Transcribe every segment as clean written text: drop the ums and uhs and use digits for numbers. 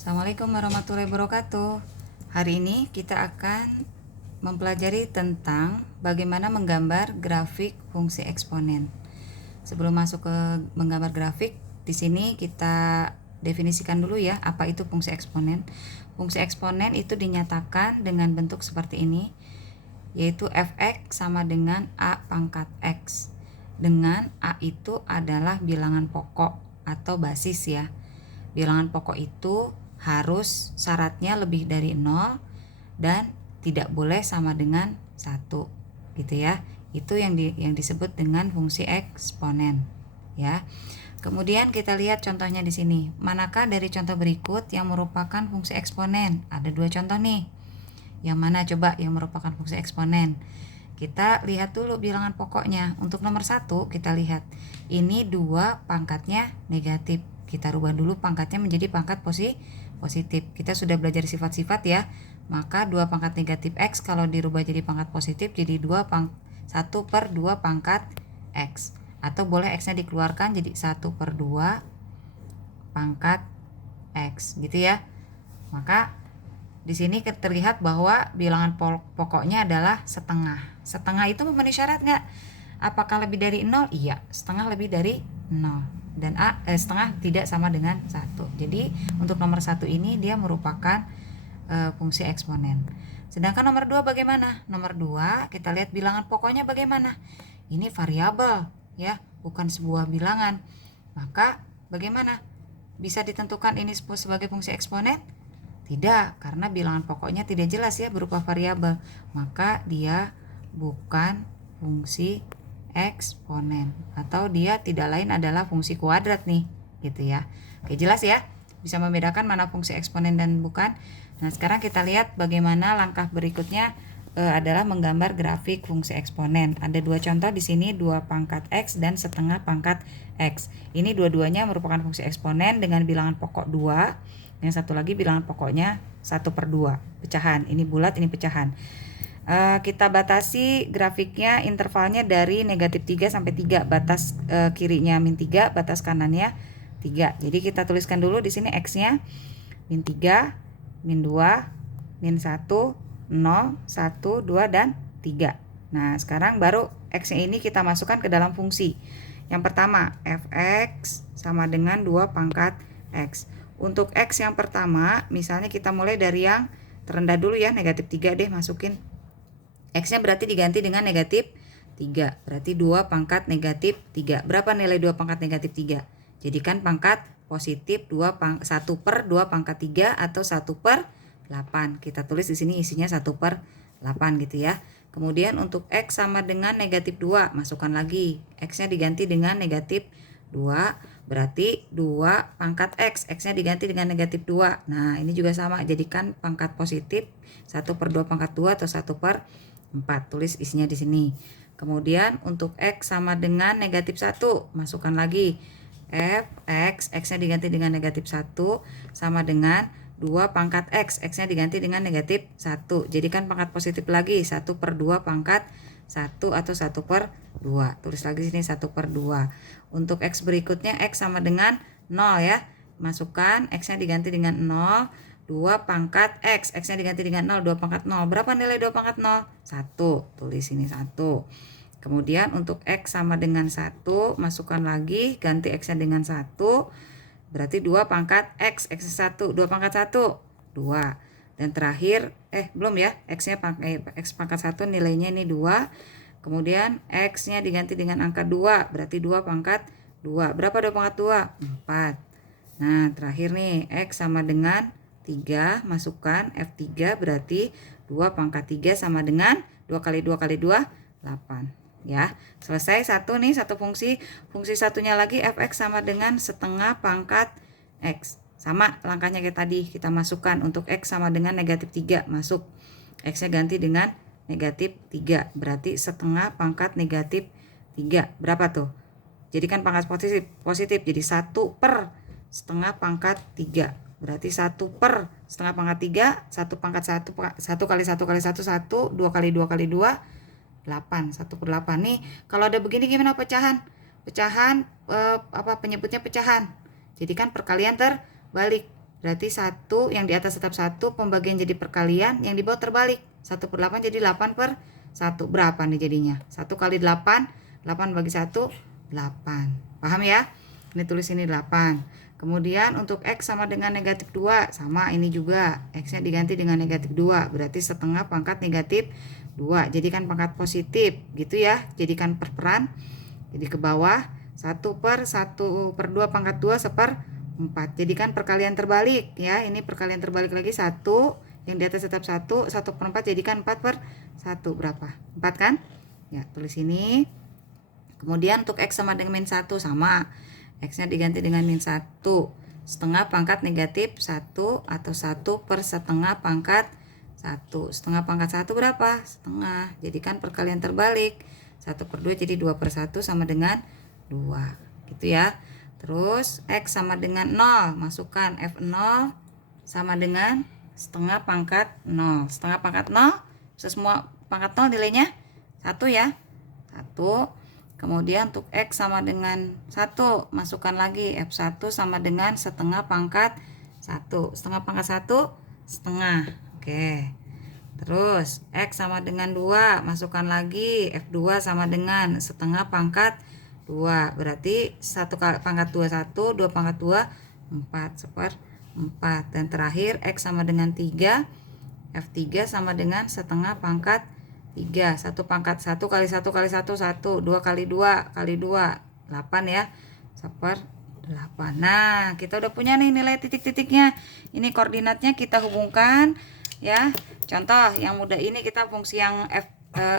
Assalamualaikum warahmatullahi wabarakatuh. Hari ini kita akan mempelajari tentang bagaimana menggambar grafik fungsi eksponen. Sebelum masuk ke menggambar grafik, di sini kita definisikan dulu ya, apa itu fungsi eksponen. Fungsi eksponen itu dinyatakan dengan bentuk seperti ini, yaitu f(x) sama dengan a pangkat x. Dengan a itu adalah bilangan pokok atau basis ya. Bilangan pokok itu harus syaratnya lebih dari 0 dan tidak boleh sama dengan 1 gitu ya. Itu yang disebut dengan fungsi eksponen ya. Kemudian kita lihat contohnya di sini. Manakah dari contoh berikut yang merupakan fungsi eksponen? Ada 2 contoh nih. Yang mana coba yang merupakan fungsi eksponen? Kita lihat dulu bilangan pokoknya. Untuk nomor 1 kita lihat. Ini 2 pangkatnya negatif. Kita rubah dulu pangkatnya menjadi pangkat positif. Kita sudah belajar sifat-sifat ya. Maka 2 pangkat negatif X kalau dirubah jadi pangkat positif jadi 1/2 pangkat X. Atau boleh X-nya dikeluarkan jadi 1/2 pangkat X gitu ya. Maka di sini terlihat bahwa bilangan pokoknya adalah setengah. Setengah itu memenuhi syarat nggak? Apakah lebih dari 0? Iya, setengah lebih dari 0. Dan setengah tidak sama dengan 1. Jadi untuk nomor 1 ini dia merupakan fungsi eksponen. Sedangkan nomor 2 bagaimana? Nomor 2 kita lihat bilangan pokoknya bagaimana? Ini variabel ya, bukan sebuah bilangan. Maka bagaimana? Bisa ditentukan ini sebagai fungsi eksponen? Tidak, karena bilangan pokoknya tidak jelas ya berupa variabel. Maka dia bukan fungsi eksponen atau dia tidak lain adalah fungsi kuadrat nih gitu ya. Oke, jelas ya, bisa membedakan mana fungsi eksponen dan bukan. Nah, sekarang kita lihat bagaimana langkah berikutnya adalah menggambar grafik fungsi eksponen. Ada 2 contoh di sini, 2 pangkat X dan setengah pangkat X. Ini dua-duanya merupakan fungsi eksponen dengan bilangan pokok 2. Yang satu lagi bilangan pokoknya 1/2 pecahan. Ini bulat, ini pecahan. Kita batasi grafiknya intervalnya dari negatif 3 sampai 3. Batas kirinya -3, batas kanannya 3. Jadi kita tuliskan dulu di sini X-nya -3, -2, -1, 0, 1, 2, dan 3. Nah, sekarang baru X-nya ini kita masukkan ke dalam fungsi. Yang pertama, f(x) sama dengan 2 pangkat X. Untuk X yang pertama, misalnya kita mulai dari yang terendah dulu ya, negatif 3 deh masukin. X-nya berarti diganti dengan negatif 3. Berarti 2 pangkat negatif 3. Berapa nilai 2 pangkat negatif 3? Jadikan pangkat positif 1/2 pangkat 3 atau 1/8. Kita tulis di sini isinya 1/8 gitu ya. Kemudian untuk X sama dengan negatif 2, masukkan lagi. X-nya diganti dengan negatif 2, berarti 2 pangkat X. X-nya diganti dengan negatif 2. Nah, ini juga sama, jadikan pangkat positif 1/2 pangkat 2 atau 1/4. Tulis isinya di sini. Kemudian untuk X sama dengan negatif 1, masukkan lagi. F(x), X-nya diganti dengan negatif 1 sama dengan 2 pangkat X. X-nya diganti dengan negatif 1. Jadikan pangkat positif lagi, 1/2 pangkat 1 atau 1/2. Tulis lagi sini 1/2. Untuk X berikutnya X sama dengan 0 ya. Masukkan X-nya diganti dengan 0, 2 pangkat X. X-nya diganti dengan 0, 2 pangkat 0. Berapa nilai 2 pangkat 0? 1. Tulis sini 1. Kemudian untuk X sama dengan 1, masukkan lagi, ganti X-nya dengan 1. Berarti 2 pangkat X. X 1, 2 pangkat 1, 2. Dan terakhir, belum ya, X-nya X pangkat 1 nilainya ini 2. Kemudian X-nya diganti dengan angka 2, berarti 2 pangkat 2. Berapa 2 pangkat 2? 4. Nah, terakhir nih, X sama dengan 3, masukkan F3, berarti 2 pangkat 3 sama dengan 2 kali 2 kali 2, 8. Ya, selesai satu nih, satu fungsi. Fungsi satunya lagi f(x) sama dengan setengah pangkat X. Sama langkahnya kayak tadi, kita masukkan untuk X sama dengan negatif 3, masuk. X-nya ganti dengan negatif 3, berarti setengah pangkat negatif 3. Berapa tuh? Jadikan pangkat positif jadi 1/setengah pangkat 3. Berarti 1/setengah pangkat 3, 1 pangkat 1 kali 1 kali 1, 1, 2 kali 2 kali 2, 8, 1/8. Nih, kalau ada begini gimana pecahan? Pecahan penyebutnya pecahan. Jadi kan perkalian terbalik. Berarti 1 yang di atas tetap 1, pembagian jadi perkalian, yang di bawah terbalik. 1/8 jadi 8/1. Berapa nih jadinya? 1 kali 8, 8 bagi 1, 8. Paham ya? Ini tulis ini 8. Kemudian untuk X sama dengan negatif 2, sama ini juga. X-nya diganti dengan negatif 2, berarti setengah pangkat negatif 2. Jadikan pangkat positif, gitu ya. Jadikan perperan. Jadi ke bawah, 1/1/2 pangkat 2 1/4. Jadikan perkalian terbalik ya. Ini perkalian terbalik lagi, 1 yang di atas tetap 1, 1/4 jadikan 4/1. Berapa? 4 kan? Ya, tulis ini. Kemudian untuk X sama dengan min 1, sama. X-nya diganti dengan min 1. Setengah pangkat negatif 1 atau 1/1 pangkat 1. Setengah pangkat 1 berapa? Setengah. Jadikan perkalian terbalik. 1/2 jadi 2/1 sama dengan 2. Gitu ya. Terus X sama dengan 0. Masukkan F0 sama dengan setengah pangkat 0. Setengah pangkat 0, semua pangkat 0 nilainya 1 ya. 1. Kemudian untuk X sama dengan 1, masukkan lagi F1 sama dengan setengah pangkat 1. Setengah pangkat 1, setengah. Oke. Terus X sama dengan 2, masukkan lagi F2 sama dengan setengah pangkat 2. Berarti 1 pangkat 2 1, 2 pangkat 2 4, 1/4. Dan terakhir X sama dengan 3, F3 sama dengan setengah pangkat 3. 1 pangkat 1 kali 1 kali 1 1, 2 kali 2 kali 2 8 ya. 1/8. Nah, kita udah punya nih nilai titik-titiknya. Ini koordinatnya kita hubungkan ya. Contoh yang mudah ini, kita fungsi yang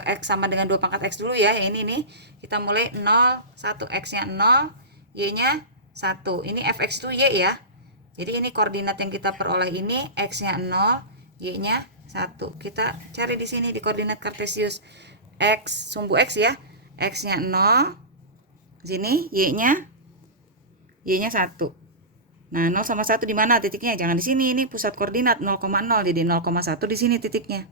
X sama dengan 2 pangkat X dulu ya. Yang ini nih, kita mulai 0 1, X-nya 0, Y-nya 1. Ini fx itu Y ya. Jadi ini koordinat yang kita peroleh ini, X-nya 0, Y-nya 1. Kita cari di sini di koordinat kartesius. X sumbu X ya. X-nya 0. Sini Y-nya 1. Nah, 0 sama 1 di mana titiknya? Jangan di sini, ini pusat koordinat 0,0. Jadi 0,1 di sini titiknya.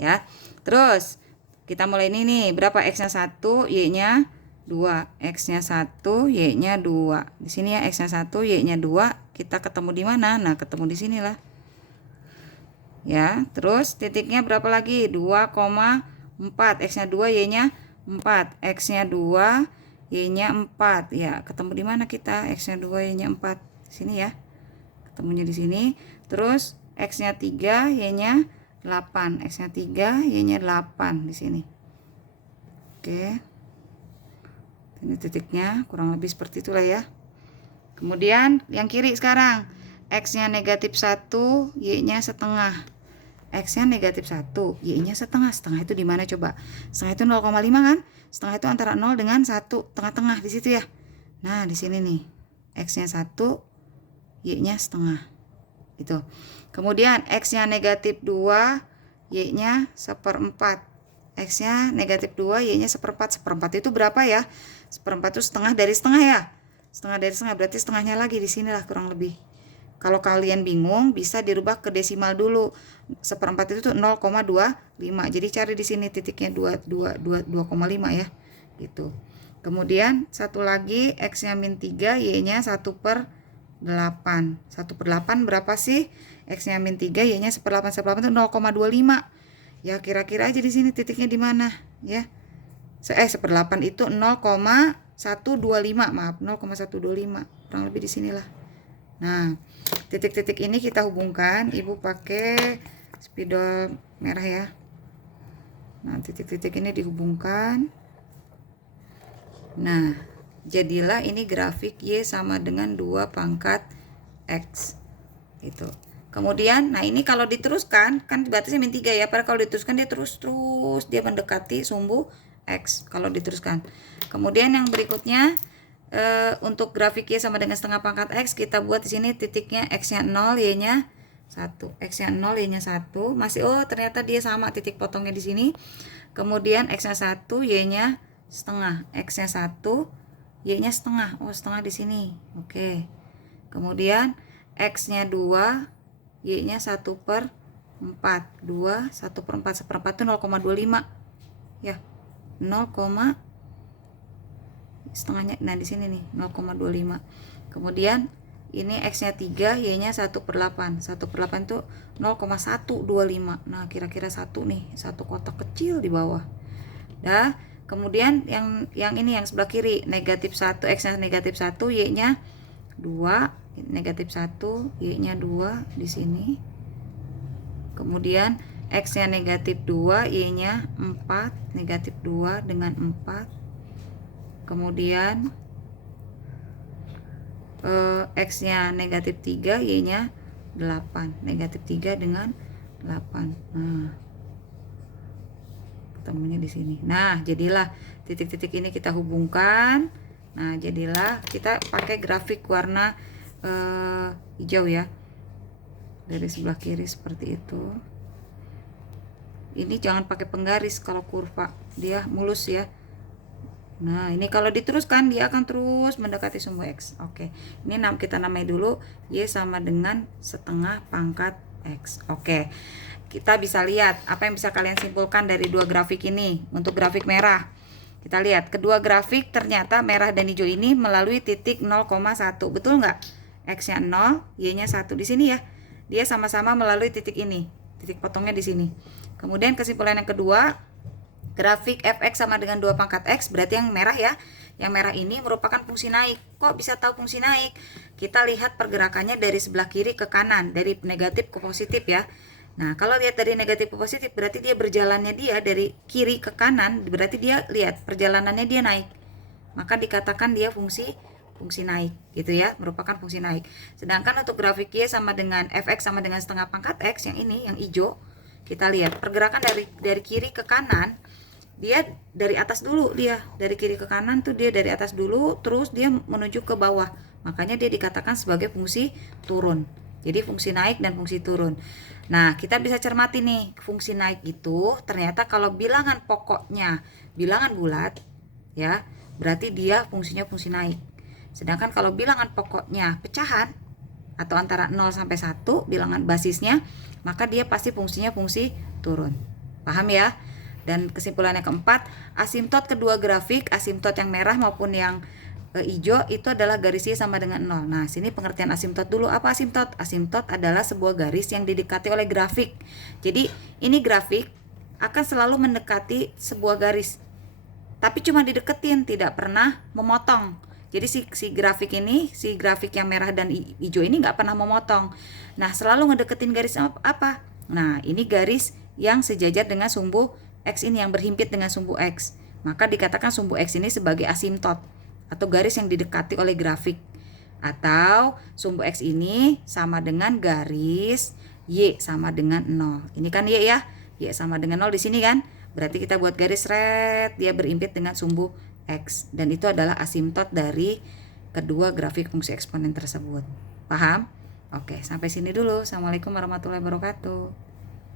Ya. Terus kita mulai ini nih, berapa X-nya 1, Y-nya 2. X-nya 1, Y-nya 2. Di sini ya, X-nya 1, Y-nya 2. Kita ketemu di mana? Nah, ketemu di sinilah. Ya, terus titiknya berapa lagi? 2,4. X-nya 2, Y-nya 4. X-nya 2, Y-nya 4. Ya, ketemu di mana kita? X-nya 2, Y-nya 4. Sini ya. Ketemunya di sini. Terus X-nya 3, Y-nya 8. X-nya 3, Y-nya 8 di sini. Oke. Ini titiknya, kurang lebih seperti itulah ya. Kemudian yang kiri sekarang. X-nya negatif 1, Y-nya setengah. X-nya negatif 1, Y-nya setengah. Setengah itu di mana coba? Setengah itu 0,5 kan? Setengah itu antara 0 dengan 1, tengah-tengah di situ ya. Nah, di sini nih. X-nya 1, Y-nya setengah. Itu. Kemudian X-nya negatif 2, Y-nya 1/4. X-nya negatif 2, Y-nya 1/4. 1/4 itu berapa ya? 1/4 itu setengah dari setengah ya? Setengah dari setengah, berarti setengahnya lagi di sinilah kurang lebih. Kalau kalian bingung, bisa dirubah ke desimal dulu. 1/4 itu 0,25. Jadi cari di sini titiknya 2,5 ya. Gitu. Kemudian satu lagi, X-nya min 3, Y-nya 1/8. 1/8 berapa sih? X-nya min 3, Y-nya 1/8. 1/8 itu 0,25. Ya, kira-kira aja di sini titiknya di mana, ya. 1/8 itu 0,125, maaf, 0,125. Kurang lebih di sinilah. Nah, titik-titik ini kita hubungkan. Ibu pakai spidol merah ya. Nah, titik-titik ini dihubungkan. Nah, jadilah ini grafik Y sama dengan 2 pangkat X. Gitu. Kemudian, nah ini kalau diteruskan, kan batasnya min 3 ya. Padahal kalau diteruskan dia terus dia mendekati sumbu X kalau diteruskan. Kemudian yang berikutnya, untuk grafik Y sama dengan setengah pangkat X, kita buat di sini titiknya X-nya 0, Y-nya 1. X-nya 0, Y-nya 1. Masih, oh ternyata dia sama titik potongnya di sini. Kemudian X-nya 1, Y-nya setengah. X-nya 1, Y-nya setengah. Oh, setengah di sini. Oke. Kemudian X-nya 2, Y-nya 1/4. 2, 1/4. 1/4 itu 0,25. Ya. 0, setengahnya, nah di sini nih 0,25. Kemudian ini X-nya 3, Y-nya 1/8. 1/8 itu 0,125. Nah, kira-kira 1 nih, satu kotak kecil di bawah. Dah, kemudian yang ini yang sebelah kiri, negatif 1, X-nya negatif 1, Y-nya 2, negatif 1, Y-nya 2 di sini. Kemudian X-nya negatif 2, Y-nya 4, negatif 2 dengan 4. Kemudian X-nya negatif 3, Y-nya 8, negatif 3 dengan 8. Nah, ketemunya di sini. Nah, jadilah titik-titik ini kita hubungkan. Nah, jadilah kita pakai grafik warna hijau ya, dari sebelah kiri seperti itu. Ini jangan pakai penggaris kalau kurva, dia mulus ya. Nah, ini kalau diteruskan dia akan terus mendekati sumbu X. Oke, ini kita namai dulu Y sama dengan setengah pangkat X. Oke, kita bisa lihat apa yang bisa kalian simpulkan dari dua grafik ini. Untuk grafik merah, kita lihat kedua grafik ternyata merah dan hijau ini melalui titik 0,1. Betul nggak? X-nya 0, Y-nya 1 di sini ya. Dia sama-sama melalui titik ini. Titik potongnya di sini. Kemudian kesimpulan yang kedua, grafik fx sama dengan 2 pangkat x, berarti yang merah ya. Yang merah ini merupakan fungsi naik. Kok bisa tahu fungsi naik? Kita lihat pergerakannya dari sebelah kiri ke kanan, dari negatif ke positif ya. Nah, kalau lihat dari negatif ke positif, berarti dia berjalannya dia dari kiri ke kanan, berarti dia lihat perjalanannya dia naik. Maka dikatakan dia fungsi naik gitu ya, merupakan fungsi naik. Sedangkan untuk grafik Y sama dengan fx sama dengan setengah pangkat x, yang ini yang hijau, kita lihat pergerakan dari kiri ke kanan, dia dari atas dulu, dia dari kiri ke kanan tuh dia dari atas dulu, terus dia menuju ke bawah, makanya dia dikatakan sebagai fungsi turun. Jadi fungsi naik dan fungsi turun. Nah, kita bisa cermati nih, fungsi naik itu ternyata kalau bilangan pokoknya bilangan bulat ya, berarti dia fungsinya fungsi naik. Sedangkan kalau bilangan pokoknya pecahan atau antara 0 sampai 1 bilangan basisnya, maka dia pasti fungsinya fungsi turun. Paham ya? Dan kesimpulan yang keempat, asimtot kedua grafik, asimtot yang merah maupun yang hijau itu adalah garis Y sama dengan 0. Nah, sini pengertian asimtot dulu. Apa asimtot? Asimtot adalah sebuah garis yang didekati oleh grafik. Jadi, ini grafik akan selalu mendekati sebuah garis. Tapi cuma dideketin, tidak pernah memotong. Jadi si grafik ini, si grafik yang merah dan hijau ini nggak pernah memotong. Nah, selalu ngedeketin garis apa? Nah, ini garis yang sejajar dengan sumbu X ini, yang berhimpit dengan sumbu X. Maka dikatakan sumbu X ini sebagai asimtot atau garis yang didekati oleh grafik. Atau sumbu X ini sama dengan garis Y sama dengan 0. Ini kan Y ya. Y sama dengan 0 di sini kan. Berarti kita buat garis red, dia berhimpit dengan sumbu X. Dan itu adalah asimtot dari kedua grafik fungsi eksponen tersebut. Paham? Oke, sampai sini dulu. Assalamualaikum warahmatullahi wabarakatuh.